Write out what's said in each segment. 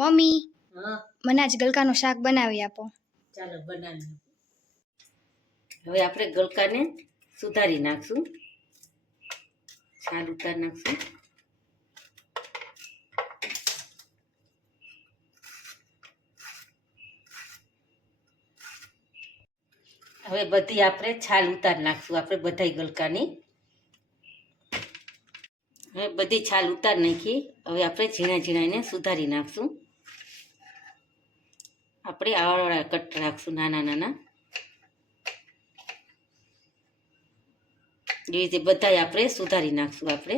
Mummy હા. મને આજ ગલકાનું શાક બનાવી આપો. ચાલો બનાવી હવે આપણે ગલકાને સુધારી નાખશું. છાલ ઉતાર નાખશું. હવે બધી આપણે છાલ ઉતાર નાખશું આપણે બધાય ગલકાની. હવે બધી છાલ ઉતાર નાખી હવે આપણે ઝીણા ઝીણા એને સુધારી નાખશું. આપણે આવડા કટ રાખશું નાના નાના એવી રીતે બધાય આપણે સુધારી નાખશું આપણે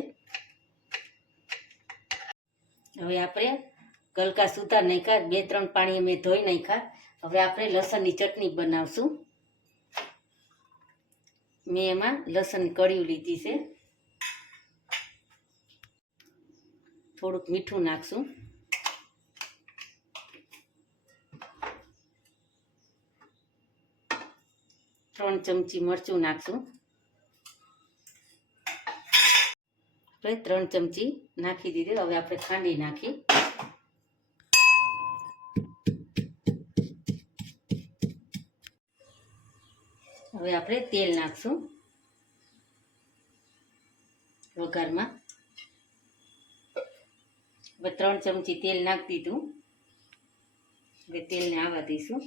હવે આપણે ગલકા સુધાર નાખ્યા બે ત્રણ પાણી અમે ધોઈ નાખ્યા હવે આપણે લસણની ચટણી બનાવશું મેં એમાં લસણ કળિયું લીધી છે થોડુંક મીઠું નાખશું ત્રણ ચમચી મરચું નાખશું. આપણે ત્રણ ચમચી નાખી દીધી. હવે આપણે ખાંડી નાખી. હવે આપણે તેલ નાખશું વઘારમાં. હવે ત્રણ ચમચી તેલ નાખી દીધું. હવે તેલને આવવા દઈશું.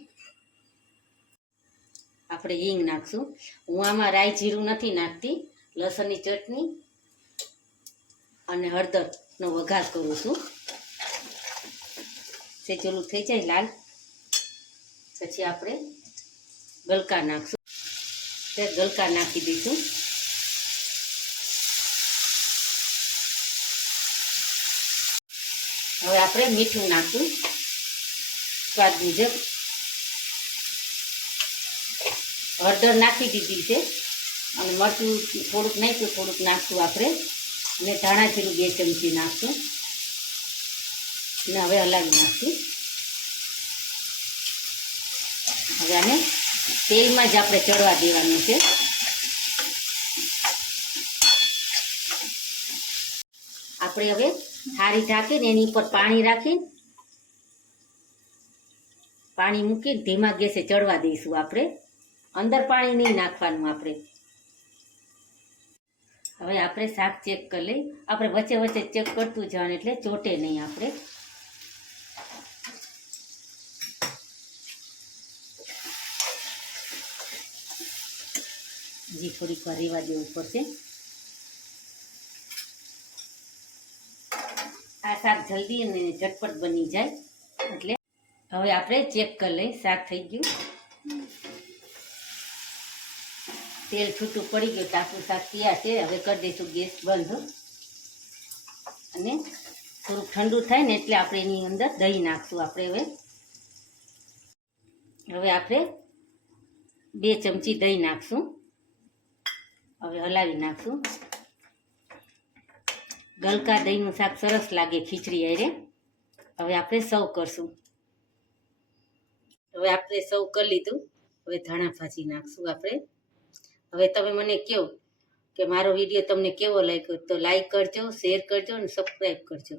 આપણે હિંગ નાખશું. હું આમાં રાઈ જીરું નથી નાખતી, લસણની ચટણી અને હળદરનો વઘાર કરું છું. સેચેલું થઈ જાય લાલ, પછી આપણે ગલકા નાખશું. તે ગલકા નાખી દઈશું. હવે આપણે મીઠું નાખશું. સ્વાદ મુજબ હળદર નાખી દીધી છે. અને મરચું થોડુંક નાખ્યું થોડુંક નાખશું આપણે. અને ધાણા જીરું બે ચમચી નાખશું. ને હવે હલાવી નાખશું. હવે આને તેલમાં જ આપણે ચડવા દેવાનું છે. આપણે હવે થાળી ઢાંકીને એની ઉપર પાણી રાખી પાણી મૂકી ધીમા ગેસે ચડવા દઈશું આપણે. અંદર પાણી નહીં નાખવાનું આપણે. હવે આપણે શાક ચેક કરી લઈ. આપણે વચ્ચે વચ્ચે ચેક કરતું જવાનું એટલે ચોટે નહીં આપણે. જી થોડીક વાર રેવા દેવું પડશે. આ શાક જલ્દી અને ઝટપટ બની જાય. એટલે હવે આપણે ચેક કરી લઈ. શાક થઈ ગયું. તેલ છૂટું પડી ગયું ટાકું શાક તૈયાર છે, હવે કરી દઈશું ગેસ બંધ. અને થોડુંક ઠંડુ થાય ને એટલે આપણે એની અંદર દહીં નાખશું. આપણે હવે હવે આપણે બે ચમચી દહીં નાખશું. હવે હલાવી નાખશું. ગલકા દહીંનું શાક સરસ લાગે ખીચડી હારે. હવે આપણે સર્વ કરશું. હવે આપણે સર્વ કરી લીધું. હવે ધાણા ભાજી નાખશું આપણે. હવે તમે મને કહો કે મારો વીડિયો તમને કેવો લાગ્યો તો લાઈક કરજો શેર કરજો અને સબસ્ક્રાઈબ કરજો.